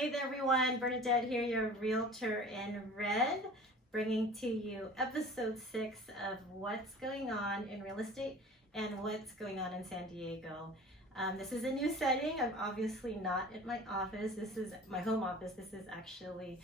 Hey there everyone, Bernadette here, your realtor in red, bringing to you episode 6 of what's going on in real estate and what's going on in San Diego. This is a new setting. I'm obviously not at my office. This is my home office. This is actually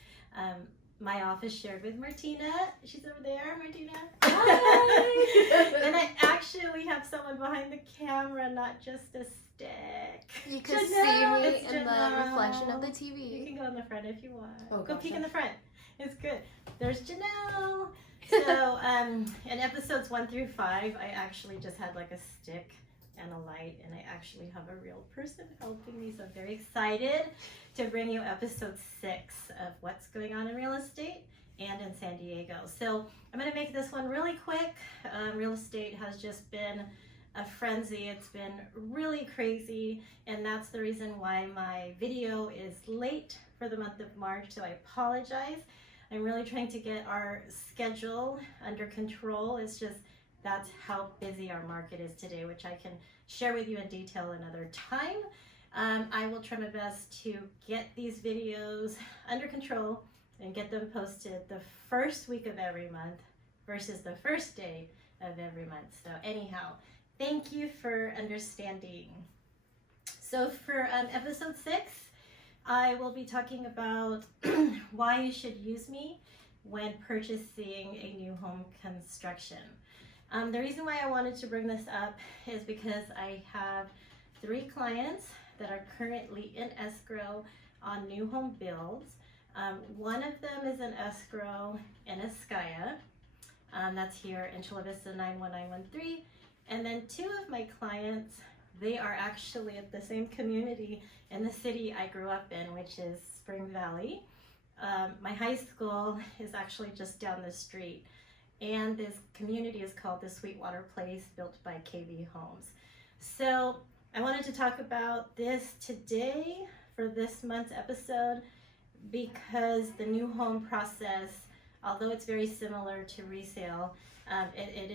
my office shared with Martina. She's over there, Martina. Hi! And I actually have someone behind the camera, not just a stick. You can see me in the reflection of the TV. You can go in the front if you want. Oh, go gotcha. peek in the front. It's good. There's Janelle. So in episodes 1 through 5, I actually just had like a stick and a light, and I actually have a real person helping me, so I'm very excited to bring you episode 6 of what's going on in real estate and in San Diego. So I'm going to make this one really quick. Real estate has just been a frenzy. It's been really crazy, and that's the reason why my video is late for the month of March, so I apologize. I'm really trying to get our schedule under control. It's just that's how busy our market is today, which I can share with you in detail another time. I will try my best to get these videos under control and get them posted the first week of every month versus the first day of every month. So anyhow, thank you for understanding. So for episode 6, I will be talking about why you should use me when purchasing a new home construction. The reason why I wanted to bring this up is because I have 3 clients that are currently in escrow on new home builds. One of them is in escrow in 𝐘𝐈𝐿𝐵𝐿𝐵. That's here in Chula Vista 91913. And then 2 of my clients, they are actually at the same community in the city I grew up in, which is Spring Valley. My high school is actually just down the street. And this community is called the Sweetwater Place, built by 𝐾𝐕𝐄𝐵𝐿𝐵. So I wanted to talk about this today for this month's episode because the new home process, although it's very similar to resale, it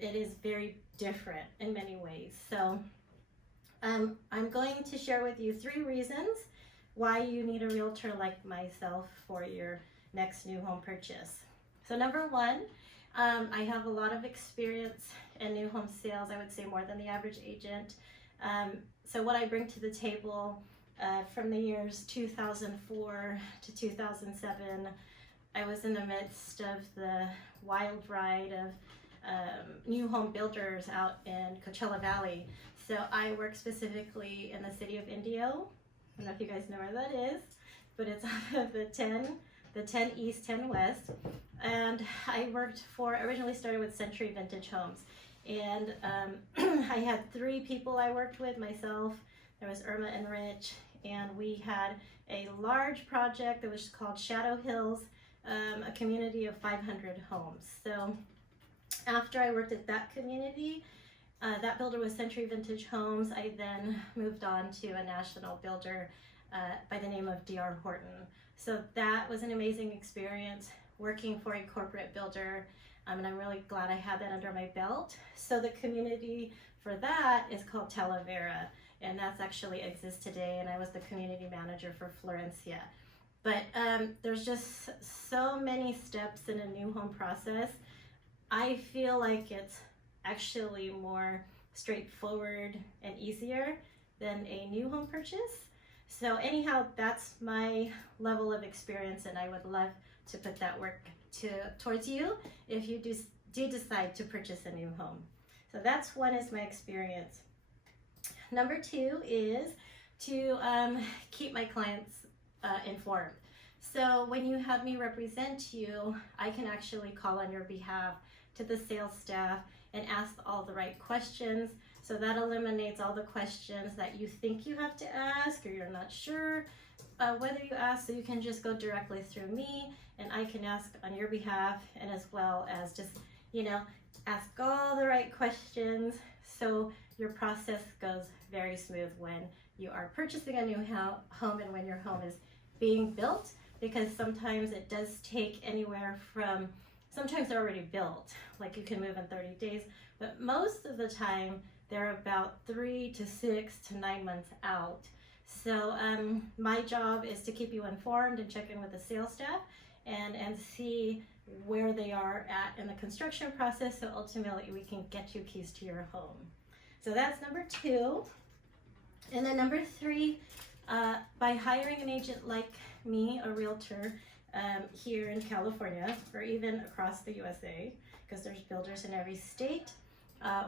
is very different in many ways. So I'm going to share with you 3 reasons why you need a realtor like myself for your next new home purchase. So number 1, I have a lot of experience in new home sales. I would say more than the average agent. So what I bring to the table from the years 2004 to 2007, I was in the midst of the wild ride of new home builders out in Coachella Valley. So I work specifically in the city of Indio. I don't know if you guys know where that is, but it's off of the 10 East, 10 West. And I originally started with Century Vintage Homes. And I had 3 people I worked with, myself, there was Irma and Rich, and we had a large project that was called Shadow Hills, a community of 500 homes. So after I worked at that community, that builder was Century Vintage Homes. I then moved on to a national builder by the name of D.R. Horton. So that was an amazing experience working for a corporate builder, and I'm really glad I had that under my belt. So the community for that is called Talavera, and that's actually exists today, and I was the community manager for Florencia. But there's just so many steps in a new home process. I feel like it's actually more straightforward and easier than a new home purchase. So anyhow, that's my level of experience, and I would love to put that work towards you if you do decide to purchase a new home. So that's 1 is my experience. Number 2 is to keep my clients informed. So when you have me represent you, I can actually call on your behalf to the sales staff and ask all the right questions. So that eliminates all the questions that you think you have to ask or you're not sure whether you ask. So you can just go directly through me, and I can ask on your behalf, and as well as just, ask all the right questions so your process goes very smooth when you are purchasing a new home and when your home is being built, because sometimes it does take anywhere from, sometimes they're already built, like you can move in 30 days, but most of the time they're about 3 to 6 to 9 months out. So my job is to keep you informed and check in with the sales staff and see where they are at in the construction process, so ultimately we can get you keys to your home. So that's number 2. And then number 3, by hiring an agent like me, a realtor, here in California, or even across the USA, because there's builders in every state,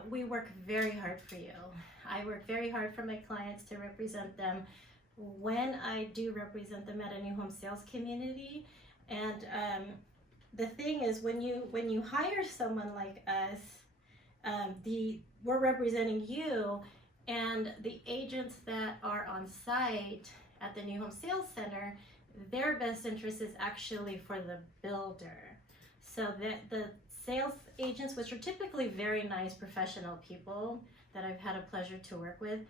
we work very hard for you. I work very hard for my clients to represent them when I do represent them at a new home sales community. And the thing is, when you hire someone like us, we're representing you, and the agents that are on site at the new home sales center, their best interest is actually for the builder. So that the sales agents, which are typically very nice professional people that I've had a pleasure to work with,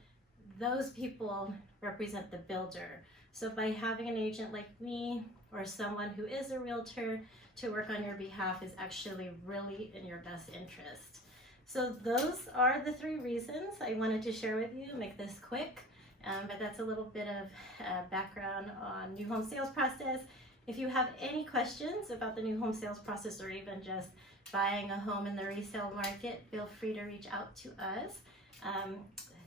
those people represent the builder. So by having an agent like me or someone who is a realtor to work on your behalf is actually really in your best interest. So those are the 3 reasons I wanted to share with you, make this quick, but that's a little bit of background on new home sales process. If you have any questions about the new home sales process, or even just buying a home in the resale market, feel free to reach out to us.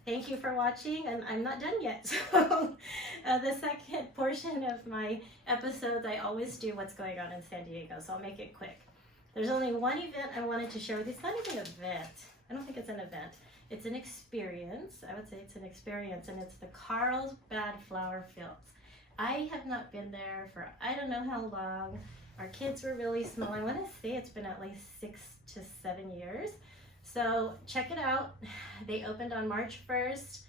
Thank you for watching, and I'm not done yet. So the second portion of my episodes, I always do what's going on in San Diego, so I'll make it quick. There's only one event I wanted to share with you. It's not even an event. I don't think it's an event. It's an experience. I would say it's an experience, and it's the Carlsbad Flower Fields. I have not been there for I don't know how long. Our kids were really small. I want to say it's been at least 6 to 7 years. So check it out. They opened on March 1st.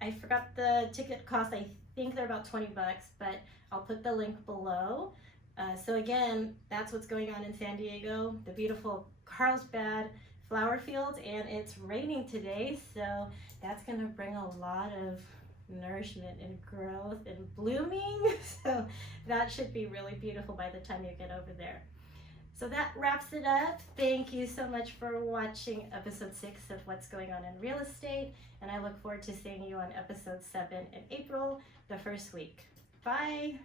I forgot the ticket cost. I think they're about 20 bucks, but I'll put the link below. So again, that's what's going on in San Diego, the beautiful Carlsbad Flower Fields, and it's raining today, so that's gonna bring a lot of nourishment and growth and blooming. So that should be really beautiful by the time you get over there. So that wraps it up. Thank you so much for watching episode 6 of What's Going On in Real Estate, and I look forward to seeing you on episode 7 in April, the first week. Bye.